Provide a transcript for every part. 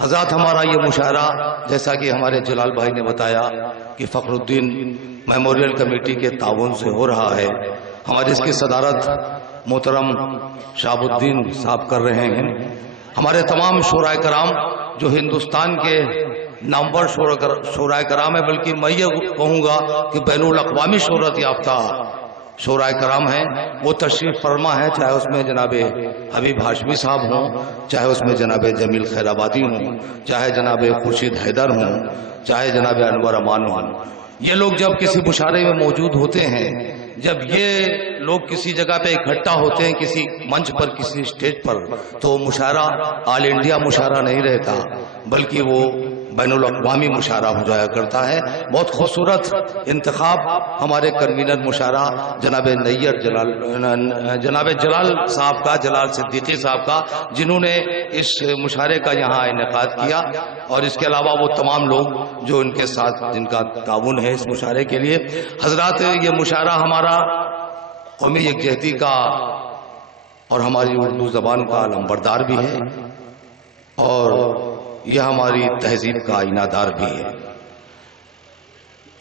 حضرات ہمارا یہ مشاعرہ جیسا کہ ہمارے جلال بھائی نے بتایا کہ فخر الدین میموریل کمیٹی کے تعاون سے ہو رہا ہے. ہماری اس کی صدارت محترم شہاب الدین صاحب کر رہے ہیں. ہمارے تمام شورائے کرام جو ہندوستان کے نامور شورائے کرام ہے، بلکہ میں یہ کہوں گا کہ بین الاقوامی شہرت یافتہ شورائے کرام ہیں، وہ تشریف فرما ہے، چاہے اس میں جناب حبیب ہاشمی صاحب ہوں، چاہے اس میں جناب جمیل خیر آبادی ہوں، چاہے جناب خورشید حیدر ہوں، چاہے جناب انور امان ہوں. یہ لوگ جب کسی مشاعرے میں موجود ہوتے ہیں، جب یہ لوگ کسی جگہ پہ اکٹھا ہوتے ہیں، کسی منچ پر، کسی اسٹیج پر، تو مشاعرہ آل انڈیا مشاعرہ نہیں رہتا، بلکہ وہ بین الاقوامی مشاعرہ ہو جایا کرتا ہے. بہت خوبصورت انتخاب ہمارے کنوینر مشاعرہ جناب جلال صاحب کا، جلال صدیقی صاحب کا، جنہوں نے اس مشاعرے کا یہاں انعقاد کیا، اور اس کے علاوہ وہ تمام لوگ جو ان کے ساتھ جن کا تعاون ہے اس مشاعرے کے لیے. حضرات یہ مشاعرہ ہمارا قومی یکجہتی کا اور ہماری اردو زبان کا علمبردار بھی ہے، اور یہ ہماری تہذیب کا آئینہ دار بھی ہے.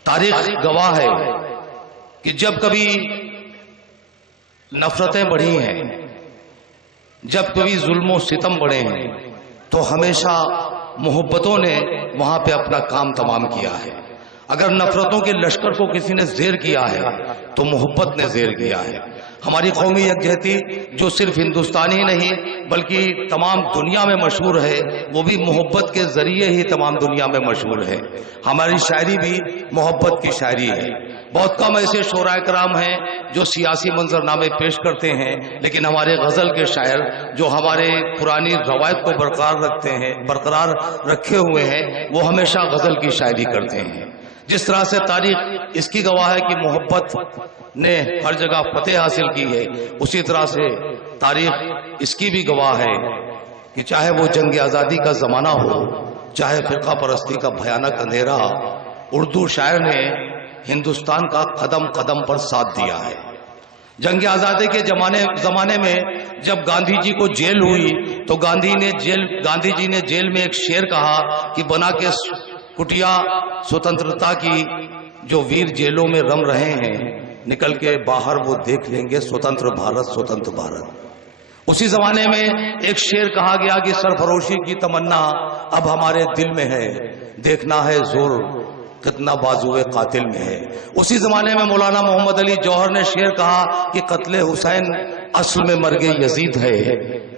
تاریخ گواہ ہے کہ جب کبھی نفرتیں بڑھی ہیں، جب کبھی ظلم و ستم بڑھے ہیں، تو ہمیشہ محبتوں نے وہاں پہ اپنا کام تمام کیا ہے. اگر نفرتوں کے لشکر کو کسی نے زیر کیا ہے تو محبت نے زیر کیا ہے. ہماری قومی یکجہتی جو صرف ہندوستان ہی نہیں بلکہ تمام دنیا میں مشہور ہے، وہ بھی محبت کے ذریعے ہی تمام دنیا میں مشہور ہے. ہماری شاعری بھی محبت کی شاعری ہے. بہت کم ایسے شورائے کرام ہیں جو سیاسی منظرنامے پیش کرتے ہیں، لیکن ہمارے غزل کے شاعر جو ہمارے پرانی روایت کو برقرار رکھے ہوئے ہیں، وہ ہمیشہ غزل کی شاعری کرتے ہیں. جس طرح سے تاریخ اس کی گواہ ہے کہ محبت نے ہر جگہ فتح حاصل کی ہے، اسی طرح سے تاریخ اس کی بھی گواہ ہے کہ چاہے وہ جنگ آزادی کا زمانہ ہو، چاہے فرقہ پرستی کا بھیانک اندھیرا، اردو شاعر نے ہندوستان کا قدم قدم پر ساتھ دیا ہے. جنگ آزادی کے زمانے میں جب گاندھی جی کو جیل ہوئی تو گاندھی جی نے جیل میں ایک شعر کہا کہ بنا کے کٹیا سوتنترتا کی جو ویر جیلوں میں رم رہے ہیں، نکل کے باہر وہ دیکھ لیں گے سوتنتر بھارت سوتنتر بھارت. اسی زمانے میں ایک شعر کہا گیا کہ سرفروشی کی تمنا اب ہمارے دل میں ہے، دیکھنا ہے زور کتنا بازوئے قاتل میں ہے. اسی زمانے میں مولانا محمد علی جوہر نے شعر کہا کہ قتل حسین اصل میں مرگ یزید ہے،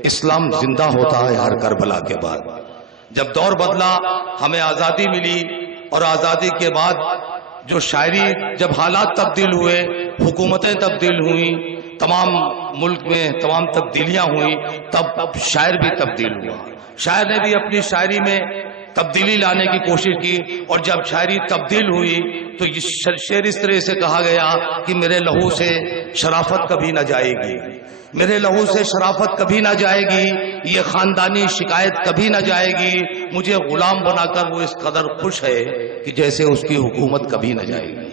اسلام زندہ ہوتا ہے ہر کربلا کے بعد. جب دور بدلا، ہمیں آزادی ملی، اور آزادی کے بعد جو شاعری، جب حالات تبدیل ہوئے، حکومتیں تبدیل ہوئیں، تمام ملک میں تمام تبدیلیاں ہوئیں، تب شاعر بھی تبدیل ہوا. شاعر نے بھی اپنی شاعری میں تبدیلی لانے کی کوشش کی، اور جب شاعری تبدیل ہوئی تو یہ شعر اس طرح سے کہا گیا کہ میرے لہو سے شرافت کبھی نہ جائے گی، میرے لہو سے شرافت کبھی نہ جائے گی، یہ خاندانی شکایت کبھی نہ جائے گی، مجھے غلام بنا کر وہ اس قدر خوش ہے کہ جیسے اس کی حکومت کبھی نہ جائے گی.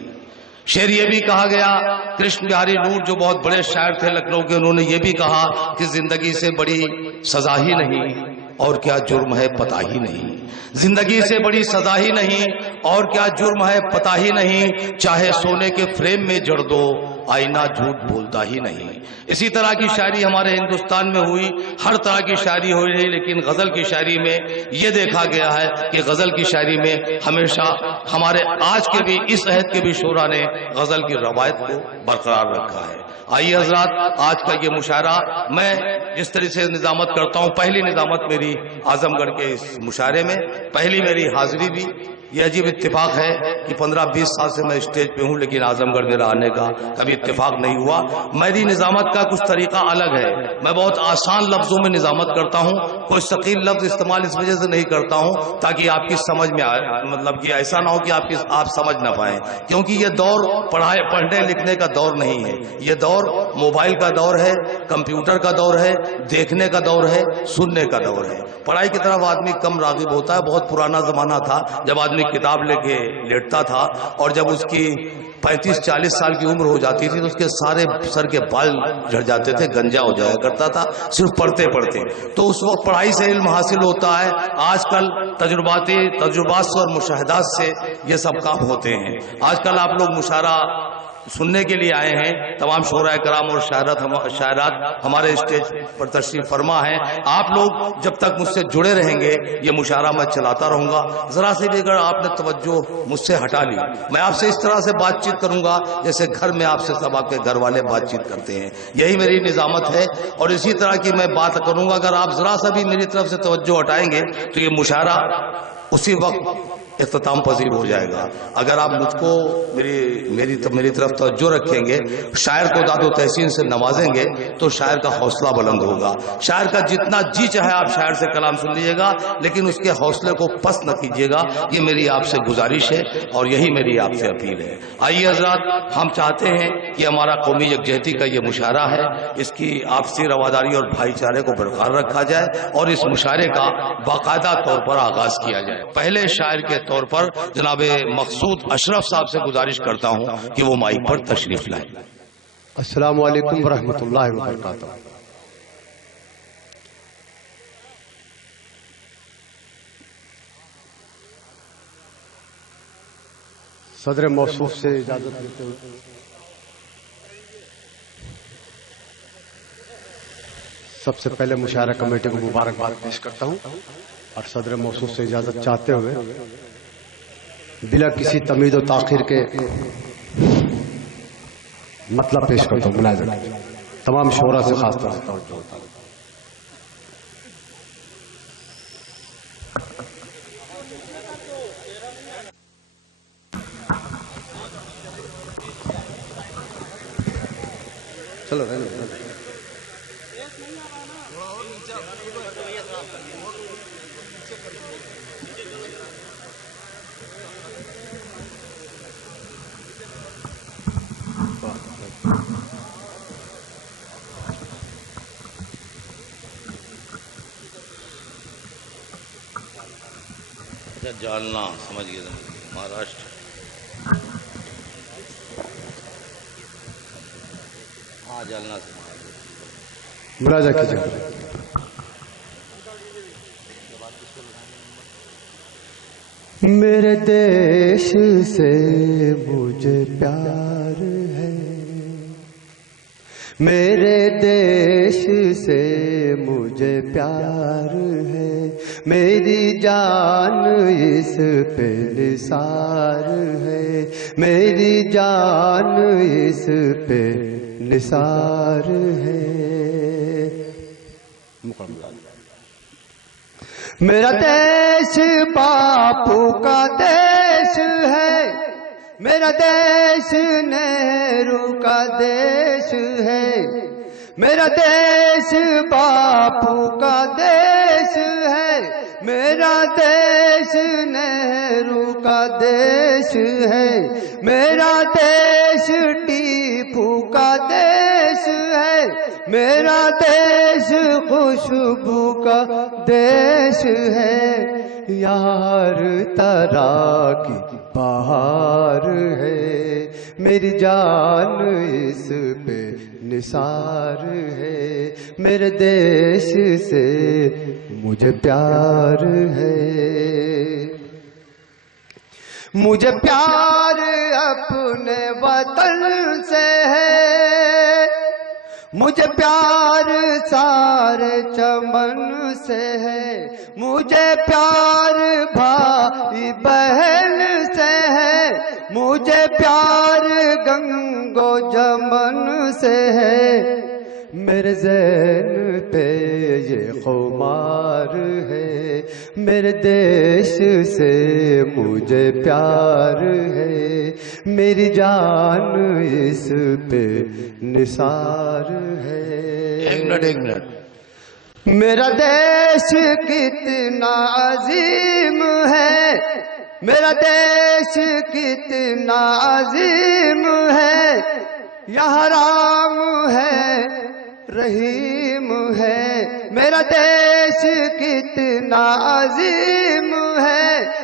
شعر یہ بھی کہا گیا، کرشن بہاری نور جو بہت بڑے شاعر تھے لکھنؤ کے، انہوں نے یہ بھی کہا کہ زندگی سے بڑی سزا ہی نہیں اور کیا جرم ہے پتہ ہی نہیں. زندگی سے بڑی سزا ہی نہیں اور کیا جرم ہے پتہ ہی نہیں، چاہے سونے کے فریم میں جڑ دو آئینہ جھوٹ بولتا ہی نہیں. اسی طرح کی شاعری ہمارے ہندوستان میں ہوئی، ہر طرح کی شاعری ہوئی رہی، لیکن غزل کی شاعری میں یہ دیکھا گیا ہے کہ غزل کی شاعری میں ہمیشہ ہمارے آج کے بھی اس عہد کے بھی شعراء نے غزل کی روایت کو برقرار رکھا ہے. آئیے حضرات، آج کا یہ مشاعرہ میں جس طرح سے نظامت کرتا ہوں، پہلی نظامت میری اعظم گڑھ کے اس مشاعرے میں، پہلی میری حاضری بھی. یہ عجیب اتفاق ہے کہ 15-20 سال سے میں اسٹیج پہ ہوں، لیکن اعظم گڑھ میرا آنے کا کبھی اتفاق نہیں ہوا. میری نظامت کا کچھ طریقہ الگ ہے، میں بہت آسان لفظوں میں نظامت کرتا ہوں، کوئی ثقیل لفظ استعمال اس وجہ سے نہیں کرتا ہوں تاکہ آپ کی سمجھ میں آئے، مطلب کہ ایسا نہ ہو کہ آپ سمجھ نہ پائیں، کیونکہ یہ دور پڑھنے لکھنے کا دور نہیں ہے، یہ دور موبائل کا دور ہے، کمپیوٹر کا دور ہے، دیکھنے کا دور ہے، سننے کا دور ہے. پڑھائی کی طرف آدمی کم راغب ہوتا ہے. بہت پرانا زمانہ تھا جب آدمی آدمی کتاب لے کے لیٹتا تھا اور جب اس کی 35-40 سال کی عمر ہو جاتی تھی تو اس کے سارے سر کے بال جھڑ جاتے تھے، گنجا ہو جایا کرتا تھا صرف پڑھتے پڑھتے. تو اس وقت پڑھائی سے علم حاصل ہوتا ہے، آج کل تجربات سے اور مشاہدات سے یہ سب کام ہوتے ہیں. آج کل آپ لوگ مشاعرہ سننے کے لیے آئے ہیں، تمام شعراء کرام اور شاعرات ہمارے اسٹیج پر تشریف فرما ہیں. آپ لوگ جب تک مجھ سے جڑے رہیں گے یہ مشاعرہ میں چلاتا رہوں گا. ذرا سے بھی اگر آپ نے توجہ مجھ سے ہٹا لی، میں آپ سے اس طرح سے بات چیت کروں گا جیسے گھر میں آپ سے سب آپ کے گھر والے بات چیت کرتے ہیں. یہی میری نظامت ہے اور اسی طرح کی میں بات کروں گا. اگر آپ ذرا سا بھی میری طرف سے توجہ ہٹائیں گے تو یہ مشاعرہ اسی وقت اختتام پذیر ہو جائے گا. اگر آپ مجھ کو میری طرف توجہ رکھیں گے، شاعر کو داد و تحسین سے نوازیں گے تو شاعر کا حوصلہ بلند ہوگا. شاعر کا جتنا جی چاہے آپ شاعر سے کلام سن لیجیے گا، لیکن اس کے حوصلے کو پست نہ کیجیے گا. یہ میری آپ سے گزارش ہے اور یہی میری آپ سے اپیل ہے. آئیے حضرات، ہم چاہتے ہیں کہ ہمارا قومی یکجہتی کا یہ مشاعرہ ہے، اس کی آپسی رواداری اور بھائی چارے کو برقرار رکھا جائے اور اس مشاعرے کا باقاعدہ طور پر آغاز کیا جائے. پہلے شاعر کے طور پر جناب مقصود اشرف صاحب سے گزارش کرتا ہوں کہ وہ مائک پر تشریف لائیں. السلام علیکم ورحمۃ اللہ وبرکاتہ. صدر موصوف سے اجازت لیتے ہوئے سب سے پہلے مشاعرہ کمیٹی کو مبارکباد پیش کرتا ہوں اور صدر موصوف سے اجازت چاہتے ہوئے بلا کسی تمید و تاخیر کے مطلب پیش کرتا ہوں. ملازم تمام شعراء سے خاص طور سے توجہ ہوتا ہے. چلو جالنا سمجھ گئے مہاراشٹر. ہاں جالنا سے مراجعہ کیجیے. میرے دیش سے مجھے پیار ہے، میرے دیش سے مجھے پیار ہے، میری جان اس پہ نثار ہے، میری جان اس پہ نثار ہے. میرا دیش باپو کا دیش ہے، میرا دیش نہرو کا دیش ہے، میرا دیش باپو کا دیش ہے، میرا دیش نہرو کا دیش ہے، میرا دیش ٹیپو کا دیش ہے، میرا دیش خوشبو کا دیش ہے. یار ترا کی بہار ہے، میری جان اس پہ نثار ہے، میرے دیش سے مجھے پیار ہے. مجھے پیار اپنے وطن سے ہے، مجھے پیار سارے چمن سے ہے، مجھے پیار بھائی بہن سے ہے، مجھے پیار گنگو جمن سے ہے. میرے ذہن پہ یہ خمار ہے، میرے دیش سے مجھے پیار ہے، میری جان اس پہ نثار ہے. ایک منٹ. میرا دیش کتنا عظیم ہے، میرا دیش کتنا عظیم ہے، یہاں رام ہے رحیم ہے. میرا دیش کتنا عظیم ہے،